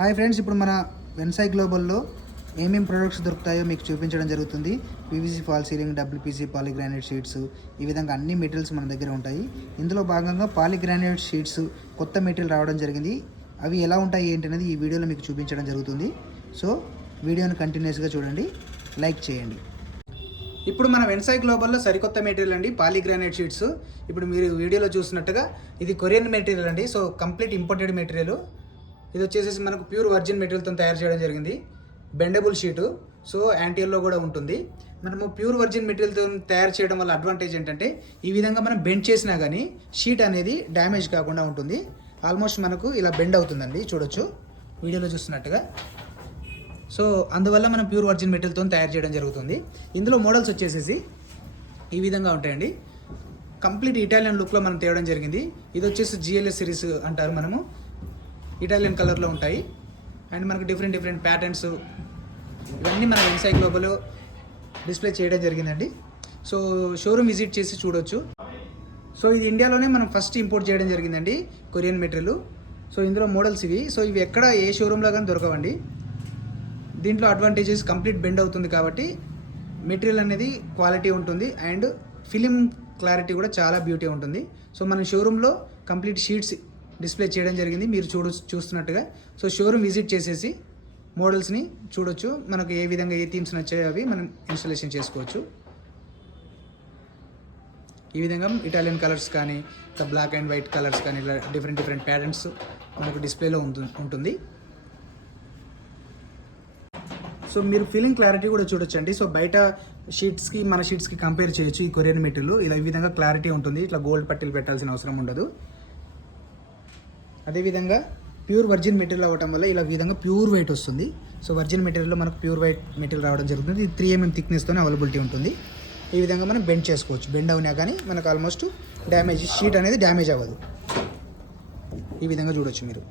Hi friends, ఇప్పుడు మన వెన్సై గ్లోబల్లో ఏమేమి ప్రొడక్ట్స్ దొరుకుతాయో మీకు చూపించడం జరుగుతుంది. PVC fall ceiling, WPC polygranite sheets, ఈ విధంగా అన్ని మెటీరియల్స్ మన దగ్గర ఉంటాయి. ఇందులో భాగంగా పాలీగ్రానైట్ షీట్స్ కొత్త మెటీరియల్ రావడం జరిగింది. అవి ఎలా ఉంటాయి ఏంటి అనేది ఈ వీడియోలో మీకు చూపించడం జరుగుతుంది. సో వీడియోని కంటిన్యూస్గా చూడండి, లైక్ చేయండి. ఇప్పుడు మన వెన్సై గ్లోబల్లో సరికొత్త మెటీరియల్ అండి పాలీగ్రానైట్ షీట్స్. ఇప్పుడు మీరు వీడియోలో చూసినట్టుగా ఇది కొరియన్ మెటీరియల్ అండి. So complete imported material. ఇది వచ్చేసి మనకు ప్యూర్ వర్జిన్ మెటీరియల్తో తయారు చేయడం జరిగింది. బెండబుల్ షీటు, సో యాంటీఎల్లో కూడా ఉంటుంది. మనము ప్యూర్ వర్జిన్ మెటీరియల్తో తయారు చేయడం వల్ల అడ్వాంటేజ్ ఏంటంటే ఈ విధంగా మనం బెండ్ చేసినా కానీ షీట్ అనేది డ్యామేజ్ కాకుండా ఉంటుంది. ఆల్మోస్ట్ మనకు ఇలా బెండ్ అవుతుందండి, చూడొచ్చు వీడియోలో చూస్తున్నట్టుగా. సో అందువల్ల మనం ప్యూర్ వర్జిన్ మెటీరియల్తో తయారు చేయడం జరుగుతుంది. ఇందులో మోడల్స్ వచ్చేసి ఈ విధంగా ఉంటాయండి. కంప్లీట్ ఇటాలియన్ లుక్లో మనం తేవడం జరిగింది. ఇది వచ్చేసి జిఎల్ఎస్ సిరీస్ అంటారు. మనము ఇటాలియన్ కలర్లో ఉంటాయి అండ్ మనకు డిఫరెంట్ ప్యాటర్న్స్ ఇవన్నీ మన వెన్సై గ్లోబల్లో డిస్ప్లే చేయడం జరిగిందండి. సో షోరూమ్ విజిట్ చేసి చూడొచ్చు. సో ఇది ఇండియాలోనే మనం ఫస్ట్ ఇంపోర్ట్ చేయడం జరిగిందండి కొరియన్ మెటీరియల్. సో ఇందులో మోడల్స్ ఇవి. సో ఇవి ఎక్కడ ఏ షోరూంలో కానీ దొరకవండి. దీంట్లో అడ్వాంటేజెస్ కంప్లీట్ బెండ్ అవుతుంది కాబట్టి మెటీరియల్ అనేది క్వాలిటీ ఉంటుంది అండ్ ఫిలిం క్లారిటీ కూడా చాలా బ్యూటీ ఉంటుంది. సో మన షోరూంలో కంప్లీట్ షీట్స్ డిస్ప్లే చేయడం జరిగింది, మీరు చూస్తున్నట్టుగా. సో షోరూమ్ విజిట్ చేసేసి మోడల్స్ని చూడొచ్చు. మనకు ఏ విధంగా ఏ థీమ్స్ నచ్చాయో అవి మనం ఇన్స్టాలేషన్ చేసుకోవచ్చు. ఈ విధంగా ఇటాలియన్ కలర్స్ కానీ ఇంకా బ్లాక్ అండ్ వైట్ కలర్స్ కానీ ఇలా డిఫరెంట్ ప్యాటర్న్స్ మనకు డిస్ప్లేలో ఉంటుంది. సో మీరు ఫీలింగ్ క్లారిటీ కూడా చూడొచ్చండి. సో బయట షీట్స్కి మన షీట్స్కి కంపేర్ చేయొచ్చు. ఈ కొరియన్ మెటీరియల్ ఇలా ఈ విధంగా క్లారిటీ ఉంటుంది. ఇట్లా గోల్డ్ పట్టీలు పెట్టాల్సిన అవసరం ఉండదు. అదేవిధంగా ప్యూర్ వర్జిన్ మెటీరియల్ అవ్వటం వల్ల ఇలా విధంగా ప్యూర్ వైట్ వస్తుంది. సో వర్జిన్ మెటీరియల్లో మనకు ప్యూర్ వైట్ మెటీరియల్ రావడం జరుగుతుంది. ఇది 3 mm థిక్నెస్తోనే అవైలబిలిటీ ఉంటుంది. ఈ విధంగా మనం బెండ్ చేసుకోవచ్చు. బెండ్ అవునా కానీ మనకు ఆల్మోస్ట్ షీట్ అనేది డ్యామేజ్ అవ్వదు. ఈ విధంగా చూడొచ్చు మీరు.